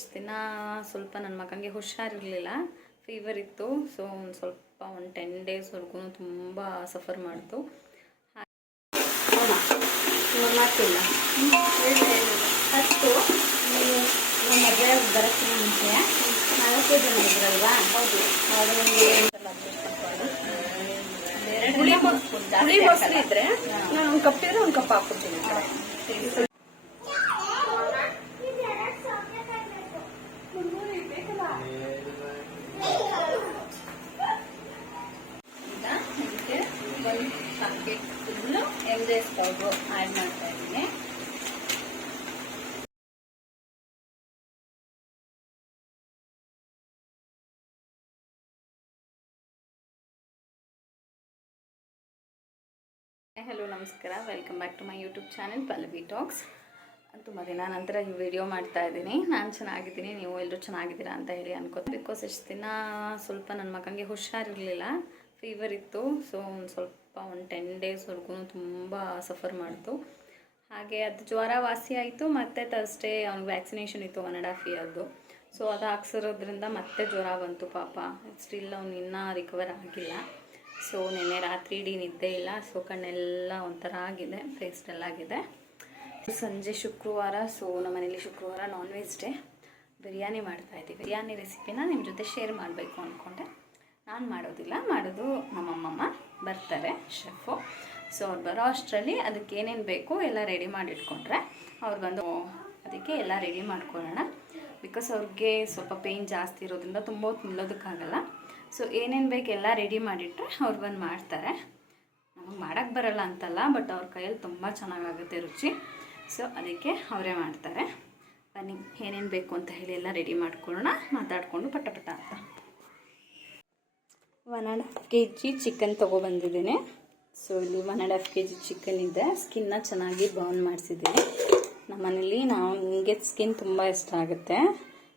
ಇಷ್ಟು ದಿನ ಸ್ವಲ್ಪ ನನ್ನ ಮಗನಿಗೆ ಹುಷಾರಿರಲಿಲ್ಲ, ಫೀವರ್ ಇತ್ತು. ಸೊ ಒಂದು ಸ್ವಲ್ಪ ಒಂದು 10 ಡೇಸ್ವರೆಗೂ ತುಂಬ ಸಫರ್ ಮಾಡ್ತು. ಮಾಡ್ತಿಲ್ಲ ಫಸ್ಟು ನಮ್ಮ ಮದುವೆ ಬರೋಕ್ಕಿಂತ ಮುಂಚೆ 4 ಜನ ಇದ್ರಲ್ವಾ? ಹೌದು. ಅದರಲ್ಲಿ ಹುಳಿ ಮೊಸರು ಇದ್ರೆ ನಾನು ಒಂದು ಕಪ್ ಇದ್ರೆ ಒಂದು ಕಪ್ ಹಾಕ್ಕೊಡ್ತೀನಿ. ಫುಲ್ಲು MJS ಪೌಡ್ರು ಆ್ಯಡ್ ಮಾಡ್ತಾ ಇದ್ದೀನಿ. ಹಲೋ ನಮಸ್ಕಾರ, welcome back to my YouTube channel Pallavi talks. ತುಂಬ ದಿನ ನಂತರ ಈ ವಿಡಿಯೋ ಮಾಡ್ತಾ ಇದ್ದೀನಿ. ನಾನು ಚೆನ್ನಾಗಿದ್ದೀನಿ, ನೀವು ಎಲ್ಲರೂ ಚೆನ್ನಾಗಿದ್ದೀರಾ ಅಂತ ಹೇಳಿ ಅನ್ಕೋತೀನಿ. ಬಿಕಾಸ್ ಇಷ್ಟು ದಿನ ಸ್ವಲ್ಪ ನನ್ನ ಮಗನಿಗೆ ಹುಷಾರಿರಲಿಲ್ಲ, ಫೀವರ್ ಇತ್ತು. ಸೊ ಒಂದು ಸ್ವಲ್ಪ ಒಂದು 10 ಡೇಸ್ವರೆಗೂ ತುಂಬ ಸಫರ್ ಮಾಡ್ತು. ಹಾಗೆ ಅದು ಜ್ವರ ವಾಸಿ ಆಯಿತು. ಮತ್ತು ಥರ್ಸ್ಡೇ ಅವ್ನಿಗೆ ವ್ಯಾಕ್ಸಿನೇಷನ್ ಇತ್ತು 1.5 ಇಯರ್ದು. ಸೊ ಅದು ಹಾಕ್ಸಿರೋದ್ರಿಂದ ಮತ್ತೆ ಜ್ವರ ಬಂತು. ಪಾಪ ಸ್ಟಿಲ್ ಅವ್ನು ಇನ್ನೂ ರಿಕವರ್ ಆಗಿಲ್ಲ. ಸೊ ನಿನ್ನೆ ರಾತ್ರಿ ಇಡೀ ನಿದ್ದೆ ಇಲ್ಲ. ಸೊ ಕಣ್ಣೆಲ್ಲ ಒಂಥರ ಆಗಿದೆ, ಫೇಸ್ಟೆಲ್ಲ ಆಗಿದೆ. ಸಂಜೆ ಶುಕ್ರವಾರ. ಸೊ ನಮ್ಮ ಮನೇಲಿ ಶುಕ್ರವಾರ ನಾನ್ ವೆಜ್ ಡೇ. ಬಿರಿಯಾನಿ ಮಾಡ್ತಾಯಿದ್ದೀವಿ. ಬಿರಿಯಾನಿ ರೆಸಿಪಿನ ನಿಮ್ಮ ಜೊತೆ ಶೇರ್ ಮಾಡಬೇಕು ಅಂದ್ಕೊಂಡೆ. ನಾನು ಮಾಡೋದಿಲ್ಲ, ಮಾಡೋದು ನಮ್ಮಮ್ಮಮ್ಮ ಬರ್ತಾರೆ, ಶೆಫು. ಸೊ ಅವ್ರು ಬರೋ ಅಷ್ಟರಲ್ಲಿ ಅದಕ್ಕೆ ಏನೇನು ಬೇಕು ಎಲ್ಲ ರೆಡಿ ಮಾಡಿ ಇಟ್ಕೊಂಡ್ರೆ ಅವ್ರು ಬಂದು ಅದಕ್ಕೆ ಎಲ್ಲ ರೆಡಿ ಮಾಡ್ಕೊಳ್ಳೋಣ. ಬಿಕಾಸ್ ಅವ್ರಿಗೆ ಸ್ವಲ್ಪ ಪೇಯ್ನ್ ಜಾಸ್ತಿ ಇರೋದ್ರಿಂದ ತುಂಬ ಹೊತ್ತು ನಿಲ್ಲೋದಕ್ಕಾಗಲ್ಲ. ಸೊ ಏನೇನು ಬೇಕು ಎಲ್ಲ ರೆಡಿ ಮಾಡಿಟ್ರೆ ಅವ್ರು ಬಂದು ಮಾಡ್ತಾರೆ. ನಮಗೆ ಮಾಡೋಕ್ಕೆ ಬರಲ್ಲ ಅಂತಲ್ಲ, ಬಟ್ ಅವ್ರ ಕೈಯಲ್ಲಿ ತುಂಬ ಚೆನ್ನಾಗಾಗುತ್ತೆ ರುಚಿ. ಸೊ ಅದಕ್ಕೆ ಅವರೇ ಮಾಡ್ತಾರೆ. ಬನ್ನಿ ಏನೇನು ಬೇಕು ಅಂತ ಹೇಳಿ ಎಲ್ಲ ರೆಡಿ ಮಾಡ್ಕೊಳ್ಳೋಣ, ಮಾತಾಡಿಕೊಂಡು ಪಟ ಪಟ ಅಂತ. 1.5 kg ಚಿಕನ್ ತೊಗೊಬಂದಿದ್ದೀನಿ. ಸೊ ಇಲ್ಲಿ 1.5 kg ಚಿಕನ್ ಇದೆ. ಸ್ಕಿನ್ನ ಚೆನ್ನಾಗಿ ಬರ್ನ್ ಮಾಡಿಸಿದ್ದೀನಿ. ನಮ್ಮ ಮನೇಲಿ ನನಗೆ ಸ್ಕಿನ್ ತುಂಬ ಇಷ್ಟ ಆಗುತ್ತೆ.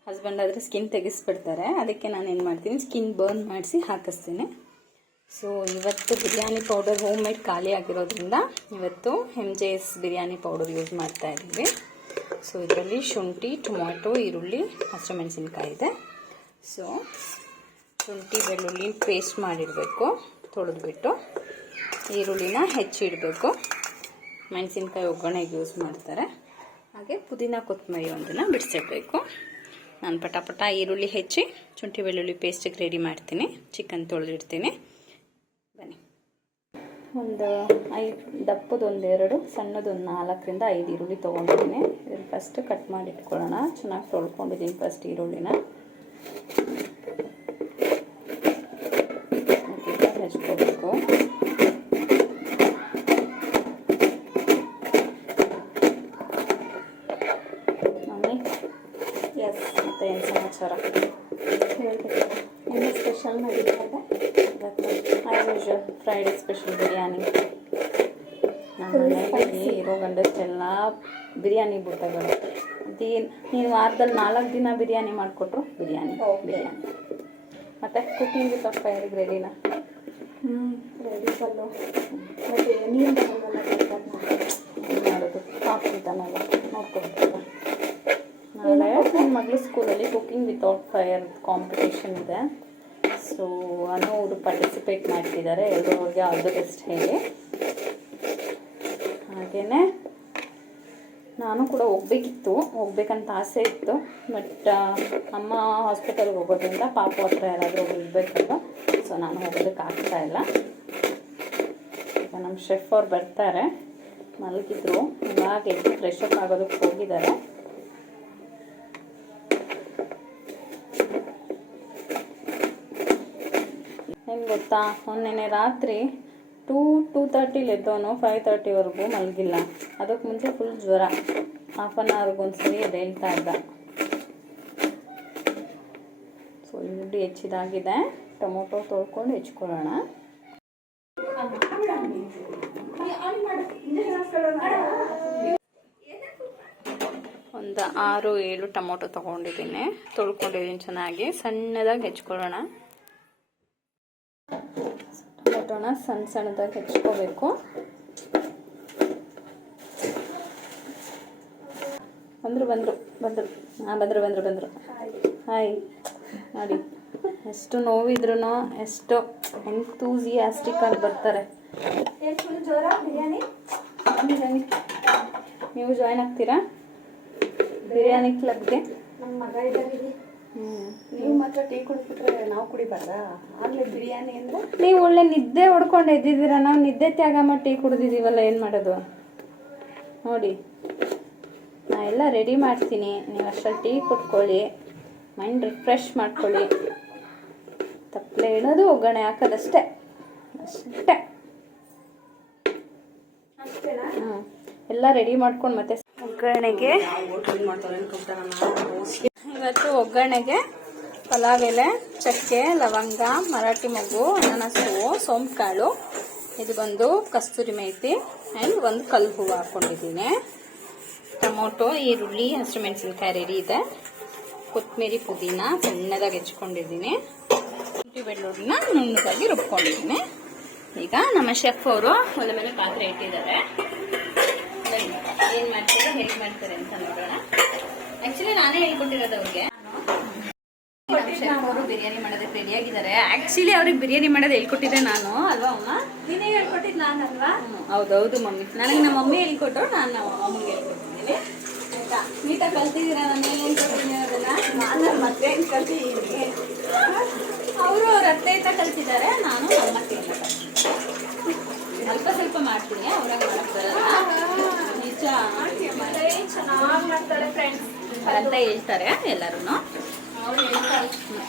ಹಸ್ಬೆಂಡ್ ಆದರೆ ಸ್ಕಿನ್ ತೆಗೆಸ್ಬಿಡ್ತಾರೆ. ಅದಕ್ಕೆ ನಾನು ಏನು ಮಾಡ್ತೀನಿ, ಸ್ಕಿನ್ ಬರ್ನ್ ಮಾಡಿಸಿ ಹಾಕಿಸ್ತೀನಿ. ಸೊ ಇವತ್ತು ಬಿರಿಯಾನಿ ಪೌಡರ್ ಹೋಮ್ ಮೇಡ್ ಖಾಲಿ ಆಗಿರೋದ್ರಿಂದ ಇವತ್ತು MJS ಬಿರಿಯಾನಿ ಪೌಡರ್ ಯೂಸ್ ಮಾಡ್ತಾ ಇದ್ದೀವಿ. ಸೊ ಇದರಲ್ಲಿ ಶುಂಠಿ, ಟೊಮ್ಯಾಟೊ, ಈರುಳ್ಳಿ, ಹಸಿಮೆಣಸಿನ್ಕಾಯಿ ಇದೆ. ಸೊ ಶುಂಠಿ ಬೆಳ್ಳುಳ್ಳಿ ಪೇಸ್ಟ್ ಮಾಡಿಡಬೇಕು, ತೊಳೆದ್ಬಿಟ್ಟು ಈರುಳ್ಳಿನ ಹೆಚ್ಚಿಡಬೇಕು. ಮೆಣಸಿನ್ಕಾಯಿ ಒಗ್ಗರಣೆಗೆ ಯೂಸ್ ಮಾಡ್ತಾರೆ. ಹಾಗೆ ಪುದೀನ ಕೊತ್ತಂಬರಿ ಒಂದನ್ನು ಬಿಡಿಸಿಡಬೇಕು. ನಾನು ಪಟ ಈರುಳ್ಳಿ ಹೆಚ್ಚಿ ಶುಂಠಿ ಬೆಳ್ಳುಳ್ಳಿ ಪೇಸ್ಟಿಗೆ ರೆಡಿ ಮಾಡ್ತೀನಿ. ಚಿಕನ್ ತೊಳೆದಿಡ್ತೀನಿ. ಬನ್ನಿ. ಒಂದು 5 ದಪ್ಪದ 1-2, ಸಣ್ಣದೊಂದು 4ರಿಂದ 5 ಈರುಳ್ಳಿ ತೊಗೊಂಡಿದ್ದೀನಿ. ಇದನ್ನು ಫಸ್ಟ್ ಕಟ್ ಮಾಡಿ ಇಟ್ಕೊಳ್ಳೋಣ. ಚೆನ್ನಾಗಿ ತೊಳ್ಕೊಂಡಿದ್ದೀನಿ ಫಸ್ಟ್ ಈರುಳ್ಳಿನ. ಹೆಚ್ಕೋಬೇಕು. ಮತ್ತು ಏನು ಸಮಾಚಾರ ಹೇಳ್ಬೇಕು. ಏನು ಸ್ಪೆಷಲ್ ಮಾಡಿದ್ದಾರೆ ಯೂಶುವಲ್ ಫ್ರೈಡೇ ಸ್ಪೆಷಲ್ ಬಿರಿಯಾನಿ. ನಮ್ಮ ಮನೆಯಲ್ಲಿ ಇರೋ ಗಂಡಷ್ಟೆಲ್ಲ ಬಿರಿಯಾನಿ ಬುಟ್ಟಗಳು. ನೀನು ವಾರದಲ್ಲಿ 4 ದಿನ ಬಿರಿಯಾನಿ ಮಾಡಿಕೊಟ್ರು ಬಿರಿಯಾನಿ. ಮತ್ತು ಕುಕಿಂಗ್ ವಿತ್ ಫೈರಿಗೆ ರೆಡಿನಾ? ರೆಡಿ ಪಲ್ಲು. ಮತ್ತು ನೀರು ಮಾಡೋದು ಹಾಕ್ತಿದ್ದಾನಲ್ಲ, ನೋಡ್ಕೊಳ್ತೀರ. ನಾಳೆ ನನ್ನ ಮಗಳ ಸ್ಕೂಲಲ್ಲಿ ಕುಕಿಂಗ್ ವಿತೌಟ್ ಫೈರ್ ಕಾಂಪಿಟೇಷನ್ ಇದೆ. ಸೊ ಅವರು ಪಾರ್ಟಿಸಿಪೇಟ್ ಮಾಡ್ತಿದ್ದಾರೆ. ಎಲ್ಲರೂ ಅವ್ರಿಗೆ ಆಲ್ ದಿ ಬೆಸ್ಟ್ ಹೇಳಿ. ಹಾಗೆಯೇ ನಾನು ಕೂಡ ಹೋಗ್ಬೇಕಂತ ಆಸೆ ಇತ್ತು. ಬಟ್ ಅಮ್ಮ ಹಾಸ್ಪಿಟಲ್ಗೆ ಹೋಗೋದ್ರಿಂದ ಪಾಪು ಹತ್ರ ಯಾರಾದರೂ ಒಬ್ರು ಇರಬೇಕಲ್ವ. ಸೊ ನಾನು ಹೋಗೋದಕ್ಕಾಗ್ತಾ ಇಲ್ಲ. ಈಗ ನಮ್ಮ ಶೆಫ್ ಅವ್ರು ಬರ್ತಾರೆ. ಮಲಗಿದ್ರು, ಇವಾಗ ಎದ್ದು ಫ್ರೆಶ್ ಅಪ್ ಆಗೋದಕ್ಕೆ ಹೋಗಿದ್ದಾರೆ. ಹೆಂಗೆ ಗೊತ್ತಾ, ಮೊನ್ನೆ ರಾತ್ರಿ 2:30 ಎದ್ದವನು 5:30ವರೆಗೂ ಮಲಗಿಲ್ಲ. ಅದಕ್ಕೆ ಮುಂಚೆ ಫುಲ್ ಜ್ವರ. ಹಾಫ್ ಆನ್ ಅವರ್ಗೊಂದ್ಸರಿ ಎದ್ದೇಳ್ತಾ ಇದ್ದ. ಸೊ ಈರುಳ್ಳಿ ಹೆಚ್ಚಿದಾಗಿದೆ. ಟೊಮೊಟೊ ತೊಳ್ಕೊಂಡು ಹೆಚ್ಕೊಳ್ಳೋಣ. ಒಂದು 6-7 ಟೊಮೊಟೊ ತೊಗೊಂಡಿದ್ದೀನಿ. ತೊಳ್ಕೊಂಡಿದ್ದೀನಿ ಚೆನ್ನಾಗಿ. ಸಣ್ಣದಾಗಿ ಹೆಚ್ಕೊಳ್ಳೋಣ. ಟೊಮೊಟೊನ ಸಣ್ಣದಾಗಿ ಹೆಚ್ಕೋಬೇಕು. ಬಂದರು ಹಾಂ ಬಂದರು ಹಾಯ್ ನೋಡಿ ಎಷ್ಟು ನೋವಿದ್ರೂ ಎಷ್ಟು ಎಂತೂಸಿಯಾಸ್ಟಿಕ್ ಆಗಿ ಬರ್ತಾರೆ. ಜೋರ ಬಿರಿಯಾನಿ ನೀವು ಜಾಯ್ನ್ ಆಗ್ತೀರಾ ಬಿರಿಯಾನಿ ಕ್ಲಬ್ಗೆ? ನಮ್ಮ ಮಗ ಇದ್ದಾಗಿದೆ. ನೀವು ಮಾತ್ರ ಟೀ ಕುಡಿದ್ಬಿಟ್ರೆ ನಾವು ಕುಡಿಬಾರ್ದಾ? ಆಗಲೇ ಬಿರಿಯಾನಿ ಅಂದರೆ ನೀವು ಒಳ್ಳೆ ನಿದ್ದೆ ಹೊಡ್ಕೊಂಡು ಎದ್ದಿದ್ದೀರಾ, ನಾವು ನಿದ್ದೆ ತ್ಯಾಗ ಮಾಡಿ ಟೀ ಕುಡಿದಿದ್ದೀವಲ್ಲ, ಏನು ಮಾಡೋದು ನೋಡಿ. ನಾ ಎಲ್ಲ ರೆಡಿ ಮಾಡ್ತೀನಿ, ನೀವು ಅಷ್ಟರಲ್ಲಿ ಟೀ ಕುಟ್ಕೊಳ್ಳಿ, ಮೈಂಡ್ ರಿಫ್ರೆಶ್ ಮಾಡ್ಕೊಳ್ಳಿ. ತಪ್ಪಲೆ ಇಡೋದು ಒಗ್ಗರಣೆ ಹಾಕೋದಷ್ಟೇ ಅಷ್ಟೇ. ಹ್ಞೂ ಎಲ್ಲ ರೆಡಿ ಮಾಡ್ಕೊಂಡು ಮತ್ತೆ ಒಗ್ಗರಣೆಗೆ ಇವತ್ತು ಒಗ್ಗರಣೆಗೆ ಪಲಾವ್ ಎಲೆ, ಚಕ್ಕೆ, ಲವಂಗ, ಮರಾಠಿ ಮೊಗ್ಗು, ಅನಾನಸು, ಸೋಂಪು ಕಾಳು, ಇದು ಬಂದು ಕಸ್ತೂರಿ ಮೇಥಿ ಆ್ಯಂಡ್ ಒಂದು ಕಲ್ಲು ಹೂವು ಹಾಕ್ಕೊಂಡಿದ್ದೀನಿ. ಟೊಮೊಟೊ, ಈರುಳ್ಳಿ, ಹಸಿಮೆಣಸಿನ್ಕಾಯಿ ರೆಡಿ ಇದೆ. ಕೊತ್ತಂಬರಿ, ಪುದೀನ ಸಣ್ಣದಾಗಿ ಹೆಚ್ಕೊಂಡಿದ್ದೀನಿ. ಶುಂಠಿ ಬೆಳ್ಳುಳ್ಳಿನ ನುಣ್ಣದಾಗಿ ರುಬ್ಕೊಂಡಿದ್ದೀನಿ. ಈಗ ನಮ್ಮ ಶೆಫ್ ಅವರು ಒಲೆ ಮೇಲೆ ಪಾತ್ರೆ ಇಟ್ಟಿದ್ದಾರೆ. ಏನು ಮಾಡ್ತಾರೆ ಹೇಗೆ ಮಾಡ್ತಾರೆ ಅಂತ ನೋಡೋಣ. ಆ್ಯಕ್ಚುಲಿ ನಾನೇ ಹೇಳ್ಕೊಟ್ಟಿರೋದು ಅವ್ರಿಗೆ. ಶೆಫ್ ಅವರು ಬಿರಿಯಾನಿ ಮಾಡೋದಕ್ಕೆ ರೆಡಿಯಾಗಿದ್ದಾರೆ. ಆ್ಯಕ್ಚುಲಿ ಅವ್ರಿಗೆ ಬಿರಿಯಾನಿ ಮಾಡೋದು ಹೇಳ್ಕೊಟ್ಟಿದ್ದೆ ನಾನು ಅಲ್ವಾ ಅಮ್ಮ? ನೀನೇ ಹೇಳ್ಕೊಟ್ಟಿದ್ದು ನಾನಲ್ವಾ? ಹೌದೌದು ಮಮ್ಮಿ, ನನಗೆ ನಮ್ಮ ಮಮ್ಮಿ ಹೇಳ್ಕೊಟ್ರು, ನಾನು ನಮ್ಮ ಅಮ್ಮಗೆ ಹೇಳ್ಕೊಟ್ಟಿದ್ದೀನಿ. ಆಯ್ತಾ, ನೀಟಾಗಿ ಕಲ್ತಿದ್ದೀರಾ? ನಾನು ಏನು ಹೇಳ್ಕೊಟ್ಟಿದ್ದೀನಿ ಅದನ್ನ? ನಾನು ಮತ್ತೆ ಏನು ಕಲ್ತಿದ್ದೀನಿ. ಅವರು ಅವ್ರ ಅತ್ತೆ ಕಲ್ತಿದ್ದಾರೆ, ನಾನು ನಮ್ಮ ಅತ್ತೆಯಿಂದ ಅಲ್ಪ ಸ್ವಲ್ಪ ಮಾಡ್ತೀನಿ, ಅವ್ರಾಗ ಮಾಡಕ್ಕೆ ಬರಲ್ಲ. ನಿಜ ಚೆನ್ನಾಗಿ ಮಾಡ್ತಾಳೆ ಫ್ರೆಂಡ್ಸ್ ಅಂತ ಹೇಳ್ತಾರೆ ಎಲ್ಲರೂ. ಅವ್ರು ಹೇಳ್ತಾರೆ,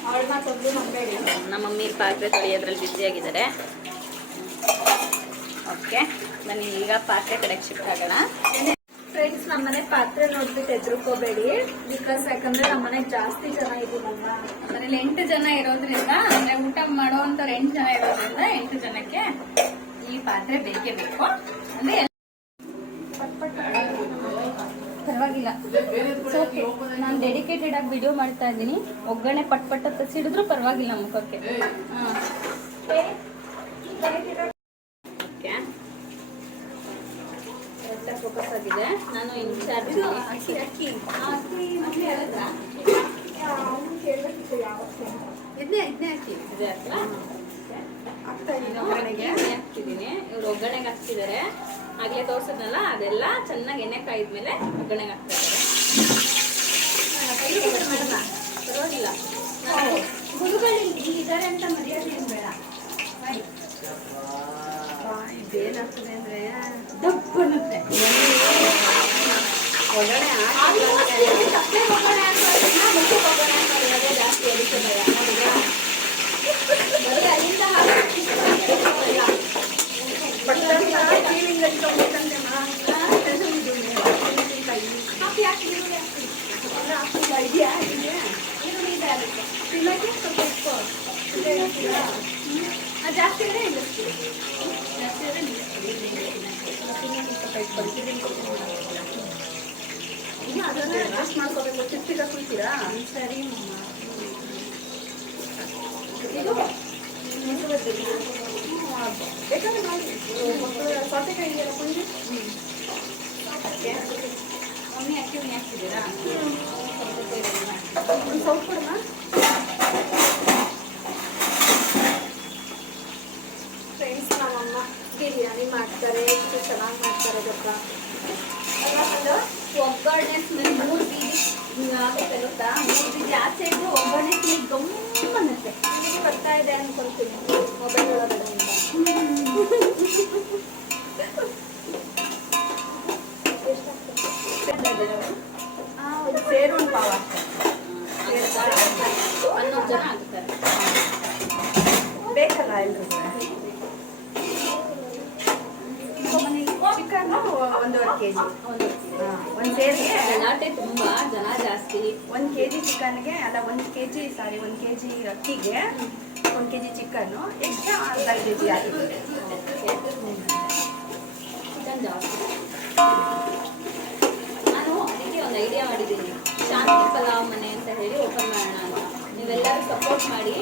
ಅವಳ ಮಾತೊಬ್ರು ನಂಬೇಡಿ. ನಮ್ಮ ಮಮ್ಮಿ ಪಾತ್ರೆ ತೊಳೆಯೋದ್ರಲ್ಲಿ ಬ್ಯುಸಿಯಾಗಿದ್ದಾರೆ. ಓಕೆ ಬನ್ನಿ ಈಗ ಪಾತ್ರೆ ಕಡೆಗೆ ಶಿಫ್ಟ್ ಆಗೋಣ. ಫ್ರೆಂಡ್ಸ್, ನಮ್ಮನೆ ಪಾತ್ರೆ ನೋಡ್ಬಿಟ್ಟು ಹೆದರ್ಕೋಬೇಡಿ. ಬಿಕಾಸ್ ಯಾಕಂದ್ರೆ ನಮ್ಮನೆಗೆ ಜಾಸ್ತಿ ಜನ ಇದ್ದೀವಲ್ಲ. ಮನೇಲಿ 8 ಜನ ಇರೋದ್ರಿಂದ, ಅಂದ್ರೆ ಊಟ ಮಾಡೋವಂಥವ್ರು 8 ಜನ ಇರೋದ್ರಿಂದ 8 ಜನಕ್ಕೆ ಈ ಪಾತ್ರೆ ಬೇಕೇ ಬೇಕು. ಅಂದ್ರೆ ಪರವಾಗಿಲ್ಲ, ನಾನು ಡೆಡಿಕೇಟೆಡ್ ಆಗಿ ವಿಡಿಯೋ ಮಾಡ್ತಾ ಇದ್ದೀನಿ. ಒಗ್ಗರಣೆ ಪಟ್ ಪಟ್ಟ ತಸಿಡಿದ್ರು ಪರವಾಗಿಲ್ಲ ಮುಖಕ್ಕೆ. ಓಕೆ, ಕರೆಕ್ಟಾಗಿ ಫೋಕಸ್ ಆಗಿದೆ. ನಾನು ಇನ್ಚಾರ್ಜ್ ಅಕ್ಕಿ ಮಮ್ಮಿ ಹೇಳಿದ್ರಾ? ಇದನ್ನೇ ಹಾಕಿ ಇದೆ ಅಲ್ವಾ? ಆಗ್ತಾ ಇದೀನಿ ಒಗ್ಗರಣೆಗೆ ಹಾಕ್ತಿದ್ದೀನಿ. ಇವ್ರು ಒಗ್ಗರಣೆಗೆ ಹಾಕ್ತಿದ್ದಾರೆ. ಆಗ್ಲೇ ತೋರ್ಸದ್ನಲ್ಲ, ಅದೆಲ್ಲ ಚೆನ್ನಾಗಿ ಎಣ್ಣೆ ಕಾಯಿದ್ಮೇಲೆ ಒಗ್ಗರಣೆಗೆ ಹಾಕ್ತಾ ಇದ್ದಾರೆ. ಪರವಾಗಿಲ್ಲ, ಗುರುಗಳು ಇದ್ದಾರೆ ಅಂತ ಮರ್ಯಾದೆ ಏನು ಬೇಡ. ಇದೇನಾಗ್ತದೆ ಅಂದ್ರೆ ದಪ್ಪು ಅನ್ನುತ್ತೆ ಒಗ್ಗರಣೆ ಜಾಸ್ತಿ ಅದಕ್ಕೆ ಭಯ. ಜಾಸ್ತಿ ಅದನ್ನ ಅಡ್ಜಸ್ಟ್ ಮಾಡ್ಕೋಬೇಕು. ಚಿಪ್ಪಿಗೆ ಹಾಕ್ಬಿಡ್ತೀರಾ? ಸರಿ ಬೇಕಾದ್ರೆ ಮಾಡಿ. ಸೌತೆಕಾಯಿ ಇದೆಯಲ್ಲ ಕುಂಡಿ, ಮಮ್ಮಿ ಅಕ್ಕಿ ಹಾಕ್ತಿದ್ದೀರಾ? ಒಂದು ಸ್ವಲ್ಪ ಕೊಡೋಣ. ಫ್ರೆಂಡ್ಸ್, ನಮ್ಮಮ್ಮ ಬಿರಿಯಾನಿ ಮಾಡ್ತಾರೆ, ಎಷ್ಟು ಚೆನ್ನಾಗಿ ಮಾಡ್ತಾರೆ ಗೊತ್ತಾ? ಒಗ್ಗರಣೆ ಸ್ಮೆಲ್ 3 ಬೀದಿ ಆಗುತ್ತೆ ಗೊತ್ತಾ? 3 ಬೀದಿ ಆಚೆ ಇದ್ದು ಒಗ್ಗರಣೆ ಸ್ಮೆಲ್ ಗಮ್ಮನ್ನುತ್ತೆ. ನಿಮಗೆ ಬರ್ತಾ ಇದೆ ಅನ್ಕೊಳ್ತೀನಿ ಮೊಬೈಲ್ ಒಳಗಡೆಯಿಂದ. ಸೇರು ಒಂದು ಪಾವ ಅಷ್ಟೇ. 11 ಜನ ಆಗುತ್ತಾರೆ. ಬೇಕಲ್ಲ ಎಲ್ರಿಗೂ. Chicken 1.5 kg. ಒಂದು ಸೇರಿಗೆ ಗಲಾಟೆ ತುಂಬಾ ಜನ ಜಾಸ್ತಿ. 1 kg ಚಿಕನ್ಗೆ ಅಲ್ಲ 1 kg ಅಕ್ಕಿಗೆ 1 kg ಚಿಕನ್ನು ಎಕ್ಸ್ಟ್ರಾ ಅರ್ಧ kg ಹಾಕಿದ್ದೀನಿ. ಚಿಕನ್ ಜಾಸ್ತಿ. ನಾನು ಅದಕ್ಕೆ ಒಂದು ಐಡಿಯಾ ಮಾಡಿದ್ದೀನಿ, ಶಾಂತಿ ಪಲಾವ್ ಮನೆ ಅಂತ ಹೇಳಿ ಓಪನ್ ಮಾಡೋಣ ಅಂತ. ನೀವೆಲ್ಲರೂ ಸಪೋರ್ಟ್ ಮಾಡಿ.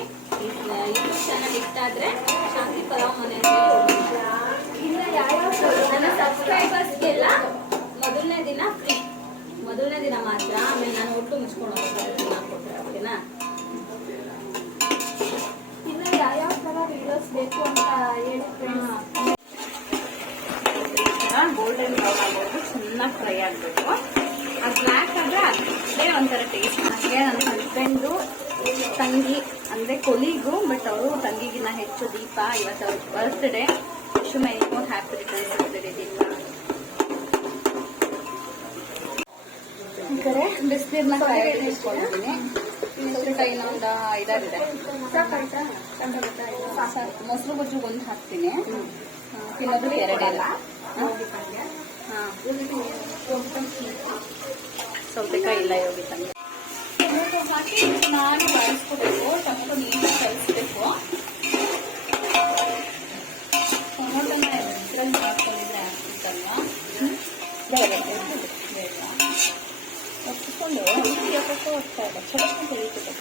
ಯೂಟ್ಯೂಬ್ ಚಾನಲ್ ಇಷ್ಟ ಆದರೆ ಶಾಂತಿ ಪಲಾವ್ ಮನೆ ಅಂತ ಹೇಳಿ ಓಪನ್ ಮಾಡೋಣ. ನನ್ನ ಸಬ್ಸ್ಕ್ರೈಬರ್ಸ್ಗೆಲ್ಲ ಮೊದಲನೇ ದಿನ ಫ್ರೀ. ಮೊದಲನೇ ದಿನ ಮಾತ್ರ, ಆಮೇಲೆ ನಾನು ಒಟ್ಟು ಮುಚ್ಕೊಂಡು ಹೋಗ್ತಾರೆ ಓಕೆನಾ. ಇನ್ನು ಯಾವ್ಯಾವ ಥರ ವೀಡಿಯೋಸ್ ಬೇಕು ಅಂತ ಹೇಳಿ ಫ್ರೆಂಡ್ಸ್. ಗೋಲ್ಡನ್ ಬ್ರೌನ್ ಆಗೋದು ಚೆನ್ನಾಗಿ ಫ್ರೈ ಆಗಬೇಕು. ಅದು ಬ್ಲ್ಯಾಕ್ ಆದರೆ ಅದೇ ಒಂಥರ ಟೇಸ್ಟ್. ಹಾಗೆ ನನ್ನ ಹಸ್ಬೆಂಡು ತಂಗಿ ಅಂದರೆ ಕೊಲಿಗು, ಬಟ್ ಅವರು ತಂಗಿಗಿನ್ನ ಹೆಚ್ಚು ದೀಪ. ಇವತ್ತು ಅವ್ರ birthday. Wish many more happy returns of the day Deepa. ಈ ಕಡೆ ಬಿಸಿನೀರನ್ನ ಕಾಯಿಸ್ಕೊಂಡಿದ್ದೀನಿ. ಸೌತೆಕಾಯಿ ಇನ್ನೊಂದು 5 ಆಗಿದೆ. ಮೊಸರು ಗೊಜ್ಜು ಒಂದು ಹಾಕ್ತೀನಿ, ತಿನ್ನೋದು 2 ಇಲ್ಲ. ಸೌತೆಕಾಯಿ ಇಲ್ಲ ಯೋಗಿ ತಂದೆ. ಟೊಮೆಟೊ ಹಾಕಿ ಚೆನ್ನಾಗಿ ಬಾಳಿಸ್ಕೋಬೇಕು. ಟೊಮೆಟೊ ನೀಟಾಗಿ ಕಲಿಸ್ಬೇಕು. ಟೊಮೆಟೊನ ಇದ್ರಲ್ಲಿ ಹಾಕೊಂಡಿದ್ರೆ ಆಗ್ತಿತ್ತಲ್ವಾ, ಬೇಡ ಒಪ್ಪಿಕೊಂಡು ಯಾಕೋ ಹೋಗ್ತಾ ಇಲ್ಲ. ಚಲೋ ಕಲಿಯುತ್ತೆ.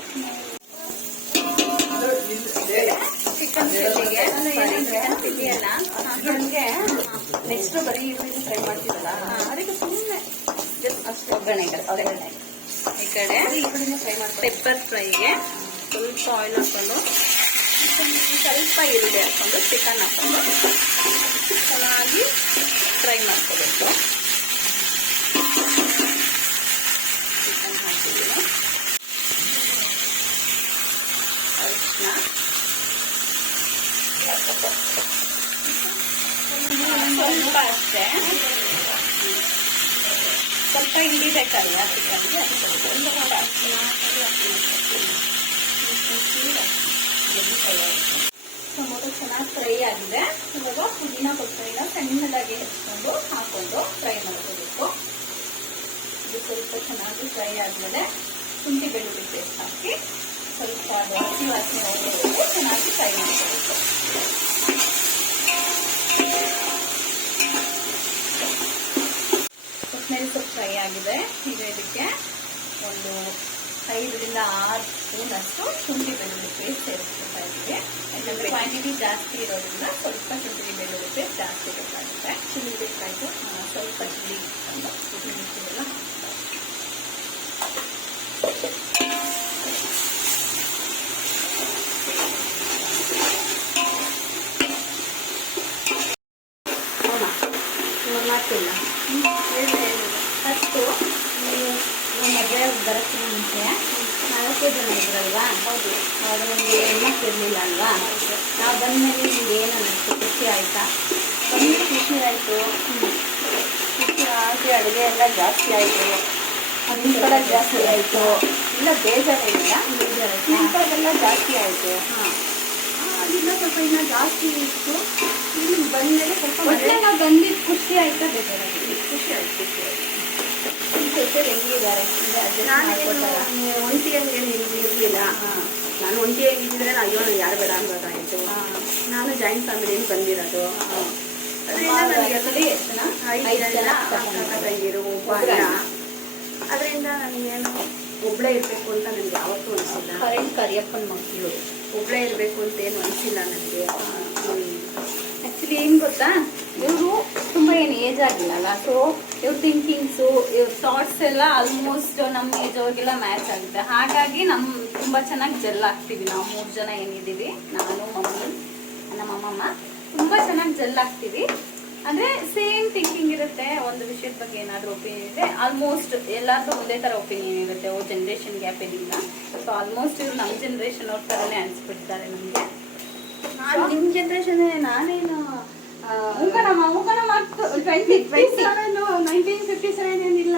ಚಿಕನ್ ಚಿಲ್ಲಿಗೆ ಚಿಲ್ಲಿ ಅಲ್ಲ ನನಗೆ ನೆಕ್ಸ್ಟ್ ಬರೀ ಈರುಳ್ಳಿ ಫ್ರೈ ಮಾಡ್ತೀವಲ್ಲ, ಅದಕ್ಕೆ ಸುಮ್ಮನೆ ಜಸ್ಟ್ ಅಷ್ಟು ಒಗ್ಗರಣೆ. ಈ ಕಡೆ ಈರುಳ್ಳಿನ ಫ್ರೈ ಮಾಡ್ಕೊಂಡು ಪೆಪ್ಪರ್ ಫ್ರೈಗೆ ಸ್ವಲ್ಪ ಆಯಿಲ್ ಹಾಕೊಂಡು ಸ್ವಲ್ಪ ಈರುಳ್ಳಿ ಹಾಕೊಂಡು ಚಿಕನ್ ಹಾಕೊಂಡು ಚೆನ್ನಾಗಿ ಫ್ರೈ ಮಾಡ್ಕೋಬೇಕು. ಚಿಕನ್ ಹಾಕಿದ್ದೀನಿ, ಅರಿಶಿನ, ಸ್ವಲ್ಪ ಅಷ್ಟೇ, ಸ್ವಲ್ಪ ಹಿಡಿಬೇಕಲ್ಲ ಚಿಕನ್ಗೆ. ಅದು ಸ್ವಲ್ಪ ಒಂದು ಮಾಡಿ ಅರಿಶಿನ ಟೊಮೊಟೊ ಚೆನ್ನಾಗಿ ಫ್ರೈ ಆಗಿದೆ. ಇವಾಗ ಪುದೀನ ಕೊತ್ತಂಬರಿನ ಸಣ್ಣದಾಗಿ ಹೆಚ್ಚಿಕೊಂಡು ಹಾಕೊಂಡು ಫ್ರೈ ಮಾಡ್ಕೋಬೇಕು. ಇದು ಸ್ವಲ್ಪ ಚೆನ್ನಾಗಿ ಫ್ರೈ ಆದಮೇಲೆ ಶುಂಠಿ ಬೆಳ್ಳುಳ್ಳಿ ಪೇಸ್ಟ್ ಹಾಕಿ ಸ್ವಲ್ಪ ಅದು ಹಸಿ ವಾಸನೆ ಹೋಗೋವರೆಗೂ ಚೆನ್ನಾಗಿ ಫ್ರೈ ಮಾಡ್ಕೋಬೇಕು. ಕೊತ್ತಂಬರಿ ಸ್ವಲ್ಪ ಫ್ರೈ ಆಗಿದೆ. ಈಗ ಇದಕ್ಕೆ ಒಂದು 5 ರಿಂದ 6 ಸ್ಪೂನ್ ಅಷ್ಟು ಶುಂಠಿ ಬೆಳ್ಳುಳ್ಳಿ ಪೇಸ್ಟ್ ಸೇರಿಸ್ತಾ ಇದ್ದೀವಿ. ಯಾಕಂದರೆ ಕ್ವಾಂಟಿಟಿ ಜಾಸ್ತಿ ಇರೋದ್ರಿಂದ ಸ್ವಲ್ಪ ಶುಂಠಿ ಬೆಳ್ಳುಳ್ಳಿ ಪೇಸ್ಟ್ ಜಾಸ್ತಿ ಬೇಕಾಗುತ್ತೆ. ಚಿಲ್ಲಿ ಬೇಕಾಯಿತು, ಸ್ವಲ್ಪ ಚಿಲ್ಲಿ ಎಲ್ಲ ಮಾಡ್ತಿಲ್ಲ. ಫಸ್ಟು ಮದುವೆ ಬರೋಕ್ಕಿಂತ ಮುಂಚೆ 4 ಜನ ಇದ್ರಲ್ವಾ, ಹೌದು, ಅದೊಂದು ಹೆಣ್ಮಕ್ಳು ಇರಲಿಲ್ಲ ಅಲ್ವಾ. ನಾವು ಬಂದಮೇಲೆ ನಿಮ್ಗೆ ಏನು ಅನ್ನಿಸ್ತು? ಖುಷಿ ಆಯಿತಾ? ಬಂದು ಖುಷಿ ಆಯಿತು. ಖುಷಿ ಆಗಿ ಅಡುಗೆ ಎಲ್ಲ ಜಾಸ್ತಿ ಆಯಿತು, ಸಿಂಪಲ್ ಜಾಸ್ತಿ ಆಯಿತು. ಇಲ್ಲ ಬೇಜಾರೇನಿಲ್ಲ, ಸಿಂಪಲ್ ಎಲ್ಲ ಜಾಸ್ತಿ ಆಯಿತು. ಅದಿಲ್ಲ ಸ್ವಲ್ಪ ಇನ್ನೂ ಜಾಸ್ತಿ ಇತ್ತು. ಇಲ್ಲಿ ಬಂದಮೇಲೆ ಸ್ವಲ್ಪ ನಾವು ಬಂದಿದ್ದು ಖುಷಿ ಆಯಿತಾ ಬೇಜಾರಾಗಿದೆ? ಖುಷಿ ಆಯ್ತು, ಖುಷಿ ಆಯಿತು. ಜೊತೆ ಹೆಂಗಿದ್ದಾರೆ? ನಾನೇನು ಒಂಟಿಯಾಗಿ ಏನು ಇರಲಿಲ್ಲ. ನಾನು ಒಂಟಿಯಾಗಿದ್ದರೆ ಅಯ್ಯೋ ಯಾರು ಬೇಡ ಅನ್ಬೋದಾಯಿತು. ನಾನು ಜಾಯಿಂಟ್ ಫ್ಯಾಮಿಲಿಯಿಂದ ಬಂದಿರೋದು. ಎಷ್ಟು ಜನ? 5 ಜನ ಅಕ್ಕ ತಂಗಿರು, ಒಬ್ಬ ಅಣ್ಣ. ಅದರಿಂದ ನನಗೇನು ಒಬ್ಬಳೇ ಇರಬೇಕು ಅಂತ ನನಗೆ ಯಾವತ್ತೂ ಅನಿಸಿಲ್ಲ. ಕರೆಂಟ್ ಕರಿಯಪ್ಪನ ಮಕ್ಕಳು ಒಬ್ಬಳೇ ಇರಬೇಕು ಅಂತ ಏನು ಅನಿಸಿಲ್ಲ ನನಗೆ. ಆ್ಯಕ್ಚುಲಿ ಏನು ಗೊತ್ತಾ, ಇವರು ತುಂಬ ಏನು ಏಜ್ ಆಗಿಲ್ಲಲ್ಲ. ಸೊ ಇವ್ರ ಥಿಂಕಿಂಗ್ಸು, ಇವ್ರ ಥಾಟ್ಸ್ ಎಲ್ಲ ಆಲ್ಮೋಸ್ಟ್ ನಮ್ಮ ಏಜ್ ಅವ್ರಿಗೆಲ್ಲ ಮ್ಯಾಚ್ ಆಗುತ್ತೆ. ಹಾಗಾಗಿ ತುಂಬ ಚೆನ್ನಾಗಿ ಜೆಲ್ ಆಗ್ತೀವಿ. ನಾವು 3 ಜನ ಏನಿದ್ದೀವಿ, ನಾನು, ಮಮ್ಮಿ, ನಮ್ಮಮ್ಮ, ತುಂಬ ಚೆನ್ನಾಗಿ ಜೆಲ್ ಆಗ್ತೀವಿ. ಅಂದರೆ ಸೇಮ್ ಥಿಂಕಿಂಗ್ ಇರುತ್ತೆ. ಒಂದು ವಿಷಯದ ಬಗ್ಗೆ ಏನಾದರೂ ಒಪಿನಿಯನ್ ಇದೆ, ಆಲ್ಮೋಸ್ಟ್ ಎಲ್ಲರಿಗೂ ಒಂದೇ ಥರ ಒಪಿನಿಯನ್ ಇರುತ್ತೆ. ಜನ್ರೇಷನ್ ಗ್ಯಾಪ್ ಏನಿಲ್ಲ. ಸೊ ಆಲ್ಮೋಸ್ಟ್ ಇವ್ರು ನಮ್ಮ ಜನ್ರೇಷನ್ ಅವ್ರ ಥರನೇ ಅನಿಸ್ಬಿಡ್ತಾರೆ ನಮಗೆ. ನಿಮ್ಮ ಜನ್ರೇಷನ್ ನಾನೇನು ನಮ್ಮ 1957 ಏನಿಲ್ಲ.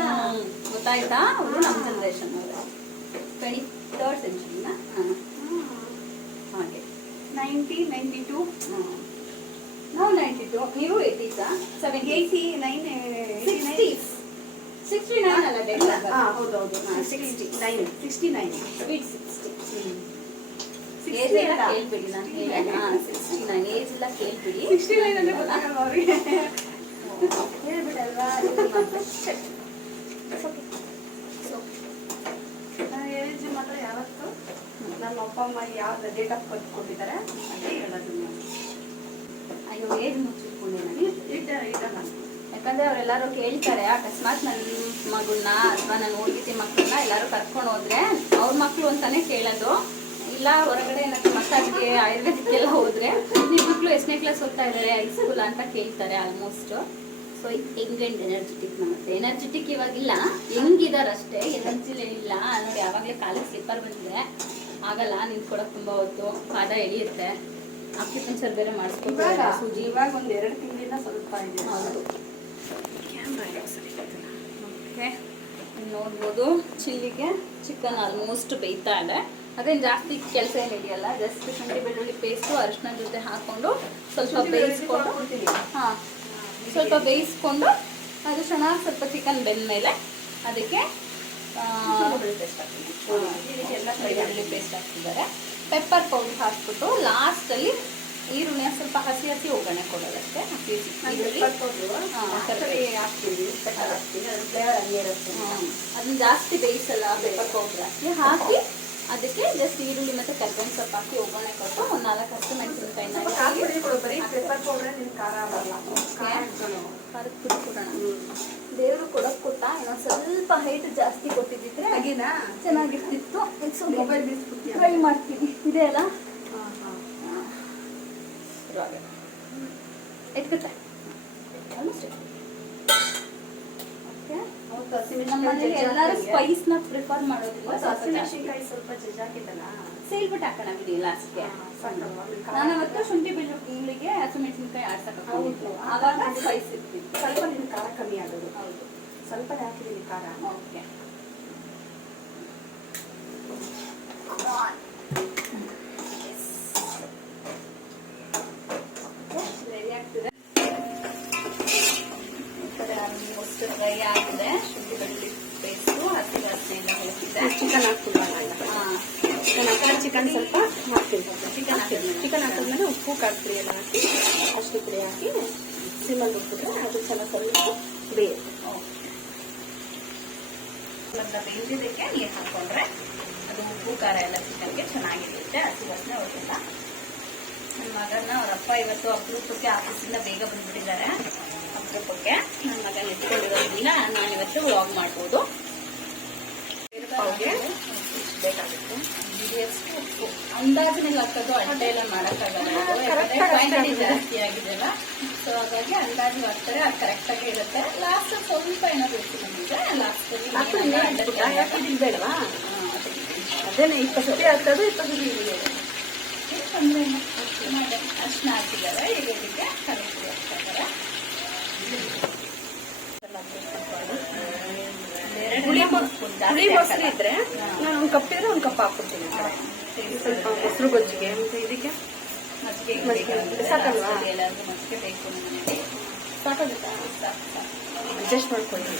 ಗೊತ್ತಾಯ್ತಾ? ಅವರು ನಮ್ಮ ಜನ್ರೇಷನ್ ಅವರು 23rd ಸೆಂಚುರಿನ. ಹಾಗೆ 1992. ನಾವು 92. ನೀವು 80s? 89 60s. 69 ಅಲ್ಲ ಡೇಟ್? ಹೌದೌದು, 69. ಸ್ವೀಟ್ 60. ಏಜ್ ಎಲ್ಲ ಕೇಳ್ಬಿಡಿ, ನಾನು 69 ಏಜ್ ಎಲ್ಲ ಕೇಳ್ಬಿಡಿ. 69 ಅಂದ್ರೆ ಗೊತ್ತಾಗಲ್ಲ ಅವ್ರಿಗೆ. ಹೇಳ್ಬಿಡಲ್ವಾ? ಏಜ್ ಮಾತ್ರ ಯಾವತ್ತು ನಮ್ಮ ಅಪ್ಪ ಅಮ್ಮ ಯಾವ್ದು ಡೇಟ್ ಆಫ್ ಬರ್ತ್ ಕೊಟ್ಟಿದ್ದಾರೆ ಅದೇ ಹೇಳೋದು. ಅಯ್ಯೋ ಏಜ್ ಮುಚ್ಚಿಟ್ಕೊಂಡೆ ನಾನು. ಇಟ್ಟ ನಾನು ಯಾಕಂದರೆ ಅವರೆಲ್ಲರೂ ಕೇಳ್ತಾರೆ, ಅಕಸ್ಮಾತ್ ನನ್ನ ಮಗುನ್ನ ಅಥವಾ ನನ್ನ ಹುಡುಗಿ ಮಕ್ಕಳನ್ನ ಎಲ್ಲರೂ ಕರ್ಕೊಂಡು ಹೋದ್ರೆ ಅವ್ರ ಮಕ್ಕಳು ಅಂತಾನೆ ಕೇಳೋದು. ಇಲ್ಲ ಹೊರಗಡೆ ಏನಾದ್ರು ಮಸಾಜ್ಗೆ ಆಯುರ್ವೇದಿಕ್ಕೆಲ್ಲ ಹೋದರೆ ನಿಮ್ಮ ಮಕ್ಕಳು ಎಷ್ಟನೇ ಕ್ಲಾಸ್ ಓದ್ತಾ ಇದ್ದಾರೆ, ಹೈಸ್ಕೂಲ್ ಅಂತ ಕೇಳ್ತಾರೆ ಆಲ್ಮೋಸ್ಟು. ಸೊ ಹೆಂಗೆ ಎನರ್ಜೆಟಿಕ್ ನಮ್ಮತ್ತೆ, ಎನರ್ಜೆಟಿಕ್ ಇವಾಗಿಲ್ಲ, ಹೆಂಗಿದಾರೆ ಅಷ್ಟೇ, ಎನರ್ಜಿಲೇ ಇಲ್ಲ ನೋಡಿ. ಯಾವಾಗಲೇ ಕಾಲಿಗೆ ಸ್ಲಿಪ್ಪರ್ ಬಂದಿದೆ, ಆಗಲ್ಲ ನಿಂತ್ಕೊಡೋಕೆ ತುಂಬ ಹೊತ್ತು, ಪಾದ ಎಳೆಯುತ್ತೆ. ಅಕ್ಯುಪಂಕ್ಚರ್ ಬೇರೆ ಮಾಡಿಸ್ಕೊಳ್ತಾರೆ ಸೂಜಿ. ಇವಾಗ ಒಂದು 2 ತಿಂಗಳಿಂದ ಸ್ವಲ್ಪ ಇದೆ. ಹೌದು, ಓಕೆ ನೋಡ್ಬೋದು. ಚಿಲ್ಲಿಗೆ ಚಿಕನ್ ಆಲ್ಮೋಸ್ಟ್ ಬೇಯ್ತಾ ಇದೆ. ಅದೇನು ಜಾಸ್ತಿ ಕೆಲಸ ಏನಿದೆಯಲ್ಲ, ಜಸ್ಟ್ ಶುಂಠಿ ಬೆಳ್ಳುಳ್ಳಿ ಪೇಸ್ಟು ಅರಿಶಿನ ಜೊತೆ ಹಾಕ್ಕೊಂಡು ಸ್ವಲ್ಪ ಬೇಯಿಸ್ಕೊಂಡು, ಹಾಂ ಸ್ವಲ್ಪ ಬೇಯಿಸ್ಕೊಂಡು ಅದು ಚೆನ್ನಾಗಿ ಸ್ವಲ್ಪ ಚಿಕನ್ ಬೆಂದಮೇಲೆ ಅದಕ್ಕೆ ಬೆಳ್ಳುಳ್ಳಿ ಪೇಸ್ಟ್ ಹಾಕ್ತಿದ್ದಾರೆ. ಪೆಪ್ಪರ್ ಪೌಡರ್ ಹಾಕ್ಬಿಟ್ಟು ಲಾಸ್ಟಲ್ಲಿ ಈರುಳ್ಳಿನ ಸ್ವಲ್ಪ ಹಸಿ ಹಸಿ ಒಗ್ಗರಣೆ ಕೊಡೋದಷ್ಟೇ. ಹಸಿ ಅದನ್ನ ಜಾಸ್ತಿ ಬೇಯಿಸಲ್ಲ, ಪೆಪ್ಪರ್ ಪೌಡರ್ ಹಾಕಿ ಅದಕ್ಕೆ ಜಸ್ಟ್ ಈರುಳ್ಳಿ ಮತ್ತು ಕರ್ಬೇವಿನ ಸೊಪ್ಪು ಹಾಕಿ ಒಗ್ಗರಣೆ ಕೊಟ್ಟು ಒಂದು 4 ಹಸಿ ಮೆಣಸಿನಕಾಯಿನ ಖಾರದ ಪುಡಿ ಕೊಡೋಣ. ದೇವರು ಕೊಡೋಕೆ ಕೊಟ್ಟ, ಇನ್ನೊಂದು ಸ್ವಲ್ಪ ಹೈಟ್ ಜಾಸ್ತಿ ಕೊಟ್ಟಿದ್ದಿದ್ರೆ ಚೆನ್ನಾಗಿರ್ತಿತ್ತು. ಟ್ರೈ ಮಾಡ್ತೀನಿ. ಇದೆ ಅಲ್ಲ ಎತ್ಕತ್ತೆ ಆಲ್ಮೋಸ್ಟ್. ನಮ್ಮನೇಲಿ ಎಲ್ಲರೂ ಸ್ಪೈಸ್ನ ಪ್ರಿಫರ್ ಮಾಡೋದಿಲ್ಲ. ಹಸಿಮೆಣಸಿನಕಾಯಿ ಸ್ವಲ್ಪ ಜಜ್ಜಾಕಿದ್ದಲ್ಲ, ಸೇಲ್ಬಿಟ್ಟು ಹಾಕೋಣ ಬಿಡಿ ಲಾಸ್ಟ್ಗೆ. ನಾನು ಅವತ್ತು ಶುಂಠಿ ಬೆಳ್ಳುಳ್ಳಿಗೆ ಹಸಿಮೆಣಸಿನಕಾಯಿ ಆಡ್ಸಕ್ಕೆ ಆವಾಗ ಸ್ಪೈಸ್ ಇರ್ತಿತ್ತು. ಸ್ವಲ್ಪ ನಿನ್ನ ಖಾರ ಕಮ್ಮಿ ಆಗೋದು. ಹೌದು, ಸ್ವಲ್ಪ ಹಾಕಿದ್ದೀನಿ ಖಾರ. ಓಕೆ. ರೆಡಿ ಆಗ್ತಿದೆ. ಆಲ್ಮೋಸ್ಟ್ ಫ್ರೈ ಆಗಿದೆ. ಶುಂಠಿ ಬೆಳ್ಳುಳ್ಳಿ ಪೇಸ್ಟು ಹಸಿ ವಾಸನೆಯಿಂದ ಹೋಗಿದೆ. ಚಿಕನ್ ಹಾಕ್ತಿಲ್ವಲ್ಲ, ಚಿಕನ್ ಸ್ವಲ್ಪ ಹಾಕ್ತೀನಿ. ಚಿಕನ್ ಹಾಕಿದ್ಮೇಲೆ ಉಪ್ಪು ಖಾರ ಪುಡಿ ಎಲ್ಲ ಹಾಕಿ ಅಷ್ಟು ಪುಡಿ ಹಾಕಿ ಸಿಮ್ಮಲ್ಲಿ ಬಿಟ್ಬಿಟ್ರೆ ಅದು ಚೆನ್ನಾಗಿ ಸ್ವಲ್ಪ ಬೇಯುತ್ತೆ. ಬೇಯಿಸಿದ್ದಕ್ಕೆ ನೀರು ಹಾಕೊಂಡ್ರೆ ಅದು ಉಪ್ಪು ಖಾರ ಎಲ್ಲ ಚಿಕನ್ಗೆ ಚೆನ್ನಾಗಿರುತ್ತೆ, ಹಸಿ ವಾಸನೆ ಹೋಗಿಲ್ಲ. ನನ್ನ ಮಗನ ಅವರಪ್ಪ ಇವತ್ತು ಅಪರೂಪಕ್ಕೆ ಆಫೀಸಿಂದ ಬೇಗ ಬಂದ್ಬಿಟ್ಟಿದ್ದಾರೆ. ಅಪರೂಪಕ್ಕೆ ನನ್ನ ಮಗನ ಇಟ್ಕೊಂಡಿರೋದ್ರಿಂದ ನಾನು ಇವತ್ತು ವ್ಲಾಗ್ ಮಾಡ್ಬೋದು. ಬೇಕಾಗುತ್ತೆ ಉಪ್ಪು ಅಂದಾಜಿನಲ್ಲಿ ಹಾಕೋದು, ಅಡ್ಡೆ ಎಲ್ಲ ಮಾಡೋಕ್ಕಾಗಲ್ಲ, ಕ್ವಾಂಟಿಟಿ ಜಾಸ್ತಿ ಆಗಿದೆಲ್ಲ. ಸೊ ಹಾಗಾಗಿ ಅಂದಾಜು ಹಾಕ್ತಾರೆ, ಅದು ಕರೆಕ್ಟಾಗಿ ಇರುತ್ತೆ. ಲಾಸ್ಟ್ ಸ್ವಲ್ಪ ಏನಾದ್ರು ಇತ್ತು ನಮಗೆ ಲಾಸ್ಟಲ್ಲಿ ಬೇಡವಾ? ಅದೇನೆ 20 ಸತಿ ಹಾಕೋದು, 20 ಸತಿ ತೊಂದರೆ ಅರ್ಶಿನ ಹಾಕಿದ್ದಾರೆ. ಈಗ ಇದಕ್ಕೆ ಕರೆಕ್ಟ್ ಹಾಕ್ತಾ ಇದ್ದಾರೆ. ಹುಳಿ ಮೊಸರು ಇದ್ರೆ ನಾನು ಒಂದು ಕಪ್ ಇದ್ರೆ 1 ಕಪ್ ಹಾಕ್ಬಿಡ್ತೀನಿ. ಸ್ವಲ್ಪ ಮೊಸರು ಗೊಜ್ಜಿಗೆ ಮತ್ತೆ ಇದಕ್ಕೆ ಮಜ್ಜಿಗೆ ಸಾಕಲ್ವಾ? ಎಲ್ಲರಿಗೂ ಮಜ್ಜಿಗೆ ಬೇಕು ನಮ್ಮನೇಲಿ. ಸಾಕಾಗುತ್ತಾ? ಅಡ್ಜಸ್ಟ್ ಮಾಡ್ಕೊಳ್ಳಿ.